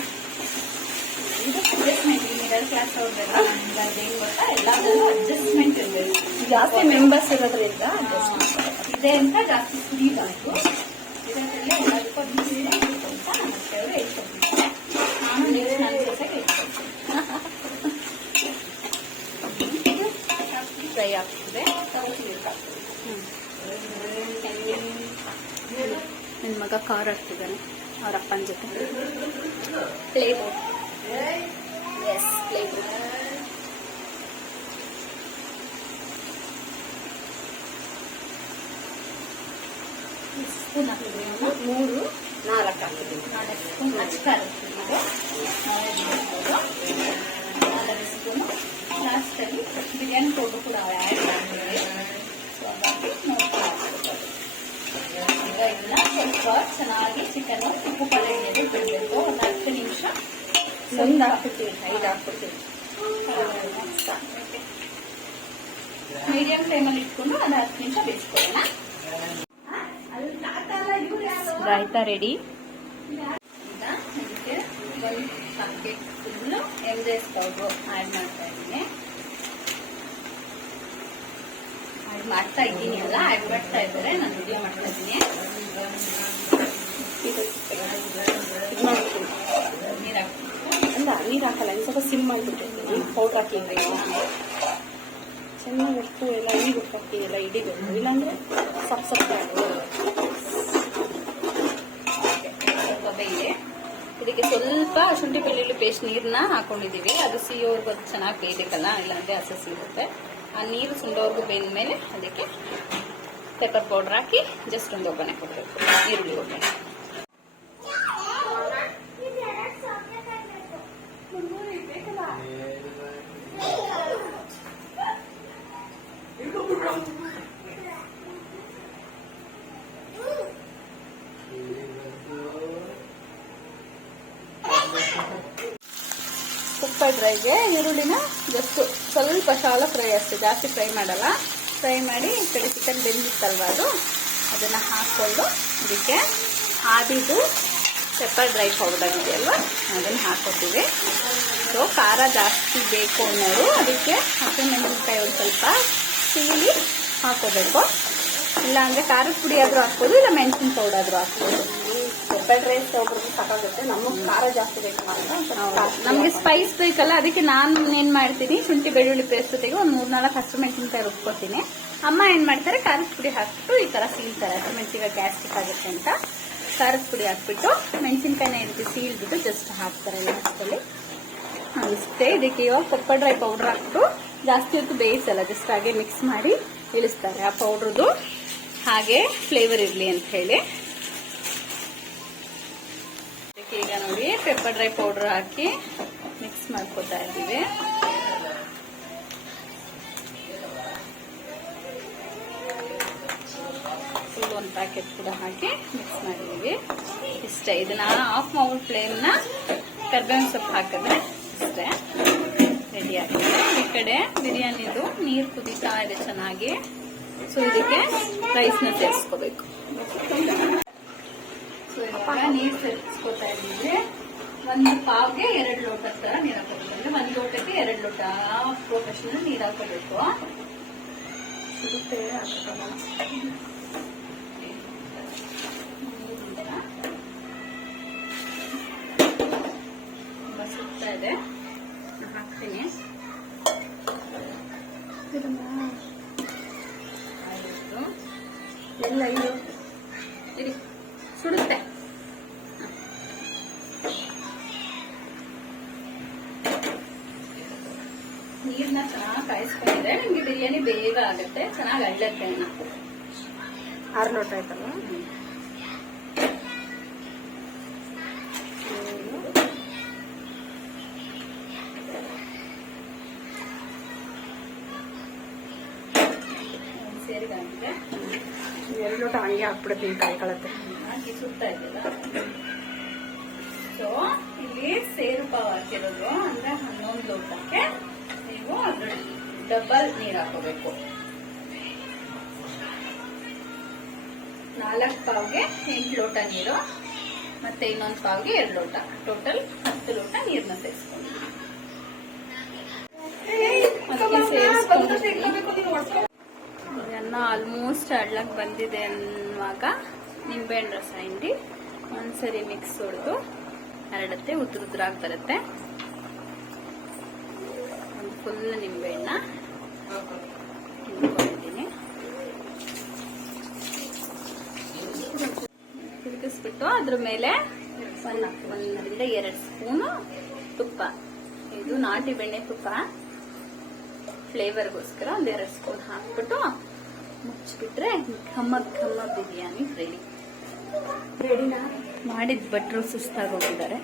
ಇದು ಅಡ್ಜಸ್ಟ್ಮೆಂಟ್. ಈ ಮಿಡಲ್ ಕ್ಲಾಸ್ ಅವ್ರದ್ದೆಲ್ಲ ಹೆಂಗ್ ಗೊತ್ತಾ, ಎಲ್ಲದೂ ಅಡ್ಜಸ್ಟ್ಮೆಂಟ್ ಇರಬೇಕು. ಜಾಸ್ತಿ ಮೆಂಬರ್ಸ್ ಇರೋದ್ರಿಂದ ಇದೆ ಅಂತ ಜಾಸ್ತಿ ಕುಡಿಬಾರ್ದು. ಇದರಲ್ಲೇ ಎಲ್ಲದಕ್ಕೂ ಅಡ್ಜಸ್ಟ್ ಮಾಡಬೇಕು ಅಂತ ನಮ್ಮ ಅತ್ತೆಯವರು ಹೇಳ್ಕೊಟ್ಟಿದ್ದಾರೆ. ನಾನು ನೆಕ್ಸ್ಟ್ ನನ್ನ ಜೊತೆಗೆ ಹೇಳ್ಕೊಡ್ತೀನಿ. ಫ್ರೈ ಆಗ್ತದೆ. ನನ್ನ ಮಗ ಕಾರ್ ಹಾಕ್ತಿದ್ದಾನೆ ಅವ್ರ ಅಪ್ಪನ ಜೊತೆ. ಪ್ಲೇಟ್ ಎಸ್ ಪ್ಲೇಟ್ ಸ್ಪೂನ್ ಹಾಕಿದ್ವಿ. 3-4 ಹಾಕಿದ್ದೀನಿ. 4 ಸ್ಪೂನ್ ಅಚ್ಕಾರ ನಾಲ್ಕು ಸ್ಪೂನು. ಲಾಸ್ಟಲ್ಲಿ ಬಿರಿಯಾನಿ ಪೌಡರ್ ಕೂಡ ಆ್ಯಡ್ ಮಾಡ್ತೀವಿ. ಸೊ ಹಾಗಾಗಿ ನೋಡ್ಕೊಂಡು ಈಗ ಇದನ್ನ ಸ್ವಲ್ಪ ಚೆನ್ನಾಗಿ ಚಿಕನ್ ಉಪ್ಪು ಪಲ್ಯ ಹಿಡಿಯೋದು ಬಿಡಬೇಕು. ಒಂದು 10 ನಿಮಿಷ ಒಂದು ಹಾಕ್ಬಿಡ್ತೀನಿ, 5 ಹಾಕ್ಬಿಡ್ತೀನಿ. ಮೀಡಿಯಂ ಫ್ಲೇಮಲ್ಲಿ ಇಟ್ಕೊಂಡು ಒಂದು 10 ನಿಮಿಷ ಬೇಯಿಸ್ಕೊಳ್ಳೋಣ. ರಾಯ್ತಾ ರೆಡಿ. ಈಗ ಇದಕ್ಕೆ 1 packet full MJS powder add ಮಾಡ್ತಾ ಇದ್ದೀನಿ. ಆ್ಯಡ್ ಮಾಡ್ತಾ ಇದ್ದೀನಿ ಅಲ್ಲ, ಆ್ಯಡ್ ಮಾಡ್ತಾ ಇದ್ದಾರೆ, ನಾನು ವಿಡಿಯೋ ಮಾಡ್ತಾ ಇದ್ದೀನಿ. ನೀರು ಹಾಕ್ತೀನಿ. ಅಲ್ಲ, ನೀರು ಹಾಕಲ್ಲ, ಇನ್ನು ಸ್ವಲ್ಪ ಸಿಮ್ ಮಾಡಿಬಿಟ್ಟಿರ್ತೀನಿ. ಪೌಡ್ರ್ ಹಾಕಿದ್ರೆ ಚೆನ್ನಾಗಿ ಉಪ್ಪು ಎಲ್ಲ ಈಗ ಉಪ್ಪು ಹಾಕಿ ಎಲ್ಲ ಹಿಡಿಬೇಕು, ಇಲ್ಲಾಂದರೆ ಸಪ್ ಸಪ್ಪೆ ಆಗೋದು. ಸ್ವಲ್ಪ ಬೇಯಿದೆ. ಇದಕ್ಕೆ ಸ್ವಲ್ಪ ಶುಂಠಿ ಬೆಳ್ಳುಳ್ಳಿ ಪೇಸ್ಟ್ ನೀರನ್ನ ಹಾಕೊಂಡಿದೀವಿ. ಅದು ಸಿಯೋರ್ಗು ಅದು ಚೆನ್ನಾಗಿ ಬೇಯಬೇಕಲ್ಲ, ಇಲ್ಲಾಂದ್ರೆ ಹಸಿ ಇರುತ್ತೆ. ಆ ನೀರು ಸುಂಡೋರ್ಗು ಬೇಯ್ದ್ಮೇಲೆ ಅದಕ್ಕೆ ಪೆಪ್ಪರ್ ಪೌಡರ್ ಹಾಕಿ ಜಸ್ಟ್ ಒಂದು ಒಗ್ಗರಣೆ ಕೊಡಬೇಕು, ಈರುಳ್ಳಿ ಒಗ್ಗರಣೆ. ಪೆಪ್ಪರ್ ಡ್ರೈಗೆ ಈರುಳ್ಳಿನ ಜಸ್ಟ್ ಸ್ವಲ್ಪ ಶಾಲೋ ಫ್ರೈ ಅಷ್ಟೇ, ಜಾಸ್ತಿ ಫ್ರೈ ಮಾಡಲ್ಲ. ಫ್ರೈ ಮಾಡಿ ಈ ಕಡೆ ಚಿಕನ್ ಬೆಂದಿತ್ತಲ್ವ ಅದನ್ನು ಹಾಕ್ಕೊಂಡು ಇದಕ್ಕೆ ಆದಿದು ಪೆಪ್ಪರ್ ಡ್ರೈ ಪೌಡರ್ ಇದೆಯಲ್ವ ಅದನ್ನು ಹಾಕ್ಕೊತೀವಿ. ಸೊ ಖಾರ ಜಾಸ್ತಿ ಬೇಕು ಅನ್ನೋರು ಅದಕ್ಕೆ ಹಸಿಮೆಣಸಿನ್ಕಾಯಿ ಒಂದು ಸ್ವಲ್ಪ ಸೀಳಿ ಹಾಕೋಬೇಕು. ಇಲ್ಲಾಂದರೆ ಖಾರದ ಪುಡಿ ಆದರೂ ಹಾಕ್ಬೋದು, ಇಲ್ಲ ಮೆಣಸಿನ ಪೌಡರ್ ಆದರೂ ಹಾಕ್ಬೋದು. ಪೆಪ್ಪರ್ ರೈಸ್ ಒಬ್ರಿಗೆ ಸಾಕಾಗುತ್ತೆ, ನಮಗೆ ಖಾರ ಜಾಸ್ತಿ ಬೇಕು ನಮಗೆ ಸ್ಪೈಸ್ ಬೇಕಲ್ಲ, ಅದಕ್ಕೆ ನಾನು ಏನು ಮಾಡ್ತೀನಿ, ಶುಂಠಿ ಬೆಳ್ಳುಳ್ಳಿ ಪೇಸ್ಟ್ ಜೊತೆಗೆ ಒಂದು 3-4 ಹಸಿಮೆಣಸಿನ್ಕಾಯಿ ರುಬ್ಕೊತೀನಿ. ಅಮ್ಮ ಏನು ಮಾಡ್ತಾರೆ, ಖಾರದ ಪುಡಿ ಹಾಕ್ಬಿಟ್ಟು ಈ ಥರ ಸೀಳ್ತಾರೆ. ಹಸಿಮೆಣಸಿನ್ಕಾಯಿ ಗ್ಯಾಸ್ಟ್ರಿಕ್ ಆಗುತ್ತೆ ಅಂತ ಖಾರದ ಪುಡಿ ಹಾಕ್ಬಿಟ್ಟು ಮೆಣಸಿನ್ಕಾಯಿನ ಈ ರೀತಿ ಸೀಳ್ಬಿಟ್ಟು ಜಸ್ಟ್ ಹಾಕ್ತಾರೆ ಲಾಸ್ಟಲ್ಲಿ. ಇಷ್ಟೇ. ಇದಕ್ಕೆ ಇವಾಗ ಪೆಪ್ಪರ್ ಡ್ರೈ ಪೌಡರ್ ಹಾಕ್ಬಿಟ್ಟು ಜಾಸ್ತಿ ಹೊತ್ತು ಬೇಯಿಸಲ್ಲ, ಜಸ್ಟ್ ಹಾಗೆ ಮಿಕ್ಸ್ ಮಾಡಿ ಇಳಿಸ್ತಾರೆ. ಆ ಪೌಡ್ರದ್ದು ಹಾಗೆ ಫ್ಲೇವರ್ ಇರಲಿ ಅಂತ ಹೇಳಿ. ಇದಕ್ಕೆ ಈಗ ನೋಡಿ ಪೆಪ್ಪರ್ ಡ್ರೈ ಪೌಡರ್ ಹಾಕಿ ಮಿಕ್ಸ್ ಮಾಡ್ಕೊತಾ ಇದ್ದೀವಿ. ಫುಲ್ ಒಂದು ಪ್ಯಾಕೆಟ್ ಕೂಡ ಹಾಕಿ ಮಿಕ್ಸ್ ಮಾಡಿದ್ದೀವಿ. ಇಷ್ಟೇ. ಇದನ್ನ ಆಫ್ ಮಾಡೋ ಫ್ಲೇಮ್ನ ಕರ್ಬೇವಿನ ಸೊಪ್ಪು ಹಾಕಿದ್ರೆ ಇಷ್ಟೇ ರೆಡಿ ಆಗಿದೆ. ಈ ಕಡೆ ಬಿರಿಯಾನಿದು ನೀರು ಕುದೀತಾ ಇದೆ ಚೆನ್ನಾಗಿ. ಸೊ ಇದಕ್ಕೆ ರೈಸ್ನ ಸೇರಿಸ್ಕೋಬೇಕು. ಸೊ ಇವಾಗ ನೀರು ಸೇರಿಸ್ಕೋತಾ ಇದ್ದೀವಿ. 1 ಪಾವ್ಗೆ 2 ಲೋಟ ತರ ನೀರು ಹಾಕೋಬೇಕು. 1 ಲೋಟಕ್ಕೆ 2 ಲೋಟ ಪ್ರೊಫೆಷನಲ್ ನೀರು ಹಾಕೋಬೇಕು. ತುಂಬಾ ಸುತ್ತಾ ಇದೆ, ಹಾಕ್ತೀನಿ. ಎಲ್ಲ ಇದು ಇರಿ, ಸುಡುತ್ತೆ. ನೀರ್ನ ಚೆನ್ನಾಗಿ ಕಾಯಿಸ್ಕೊಂಡಿದ್ರೆ ನಿಮ್ಗೆ ಬಿರಿಯಾನಿ ಬೇಗ ಆಗುತ್ತೆ, ಚೆನ್ನಾಗಿ ಅಳ್ಳತ್ತೆ. 6 ಲೋಟ ಆಯ್ತಲ್ಲ. ಸೇರಿಗಾಗಿದೆ 2 ಲೋಟ ಹಂಗೆ ಹಾಕ್ಬಿಡ್ತೀನಿ, ಕಾಯ್ಕೊಳತ್ತೆ. ಹಾಕಿ ಸುತ್ತಾ ಇದೆಯಲ್ಲ. ಸೊ ಇಲ್ಲಿ ಸೇರು ಪಾವ್ ಹಾಕಿರೋದು ಅಂದ್ರೆ 11 ಲೋಟಕ್ಕೆ ನೀವು ಅದ್ರ ಡಬಲ್ ನೀರು ಹಾಕೋಬೇಕು. 4 ಪಾವ್ಗೆ 8 ಲೋಟ ನೀರು, ಮತ್ತೆ ಇನ್ನೊಂದು ಪಾವ್ಗೆ 2 ಲೋಟ, ಟೋಟಲ್ 10 ಲೋಟ ನೀರನ್ನ ಸೇರಿಸ್ಕೊಂಡು ಅನ್ನ ಆಲ್ಮೋಸ್ಟ್ ಅಡ್ಲಕ್ ಬಂದಿದೆ ಅನ್ನುವಾಗ ನಿಂಬೆಹಣ್ಣು ರಸ ಹಿಂಡಿ ಒಂದ್ಸರಿ ಮಿಕ್ಸ್ ಹೊಡೆದು ಹರಡುತ್ತೆ, ಉದ್ರಾಗಿ ಬರುತ್ತೆ. ಒಂದು ಫುಲ್ ನಿಂಬೆಹಣ್ಣ ಹಿಂಡ್ಕೊಂಡಿದ್ದೀನಿ. ತಿರುಗಿಸ್ಬಿಟ್ಟು ಅದ್ರ ಮೇಲೆ 1 ರಿಂದ 2 ಸ್ಪೂನು ತುಪ್ಪ, ಇದು ನಾಟಿ ಬೆಣ್ಣೆ ತುಪ್ಪ, ಫ್ಲೇವರ್ಗೋಸ್ಕರ 1-2 ಸ್ಪೂನ್ ಹಾಕ್ಬಿಟ್ಟು ಮುಚ್ಚಿಬಿಟ್ರೆ ಘಮ್ಮ ಘಮ್ಮ ಬಿರಿಯಾನಿ ರೆಡಿ. ರೆಡಿನಾ? ಮಾಡಿದ ಭಟ್ರು ಸುಸ್ತಾಗೋಗಿದ್ದಾರೆ.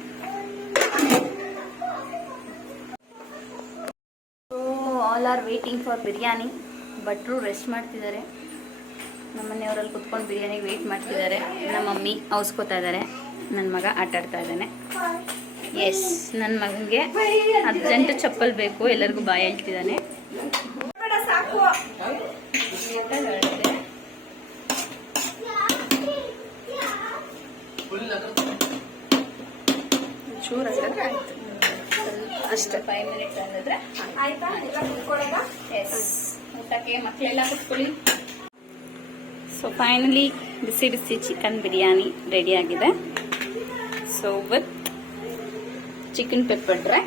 All are waiting for biryani. ಭಟ್ರು ರೆಸ್ಟ್ ಮಾಡ್ತಿದ್ದಾರೆ. ನಮ್ಮನೆಯವರಲ್ಲಿ ಕುತ್ಕೊಂಡು ಬಿರಿಯಾನಿಗೆ ವೇಟ್ ಮಾಡ್ತಿದ್ದಾರೆ. ನಮ್ಮ ಮಮ್ಮಿ ಔಸ್ಕೋತಾ ಇದ್ದಾರೆ, ನನ್ನ ಮಗ ಆಟ ಆಡ್ತಾ ಇದ್ದಾನೆ. ಎಸ್, ನನ್ನ ಮಗನಿಗೆ ಅರ್ಜೆಂಟ್ ಚಪ್ಪಲ್ ಬೇಕು, ಎಲ್ಲರಿಗೂ ಬಾಯ್ ಹೇಳ್ತಿದ್ದಾನೆ. ಚೂರು ಆಗಿದ್ರೆ ಆಯ್ತು, ಅಷ್ಟೇ. 5 ಮಿನಿಟ್ಸ್ ಆಗಿದ್ರೆ ಆಯ್ತಾ? ಎಲ್ಲ ಕುತ್ಕೊಳ್ಳೋದ? ಎಸ್, ಊಟಕ್ಕೆ ಮಕ್ಕಳೆಲ್ಲ ಕುತ್ಕೊಳ್ಳಿ. ಸೊ ಫೈನಲಿ ಬಿಸಿ ಬಿಸಿ ಚಿಕನ್ ಬಿರಿಯಾನಿ ರೆಡಿ ಆಗಿದೆ. So with chicken pepper dry.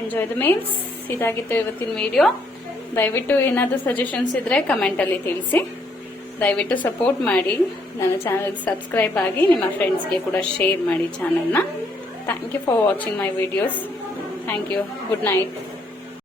Enjoy the meals. ಇದಾಗಿತ್ತು ಇವತ್ತಿನ ವಿಡಿಯೋ. ದಯವಿಟ್ಟು ಏನಾದರೂ ಸಜೆಷನ್ಸ್ ಇದ್ರೆ ಕಮೆಂಟಲ್ಲಿ ತಿಳಿಸಿ. ದಯವಿಟ್ಟು ಸಪೋರ್ಟ್ ಮಾಡಿ, ನನ್ನ ಚಾನಲ್ಗೆ ಸಬ್ಸ್ಕ್ರೈಬ್ ಆಗಿ, ನಿಮ್ಮ ಫ್ರೆಂಡ್ಸ್ಗೆ ಕೂಡ ಶೇರ್ ಮಾಡಿ ಚಾನಲ್ನ. Thank you for watching my videos. Thank you. Good night.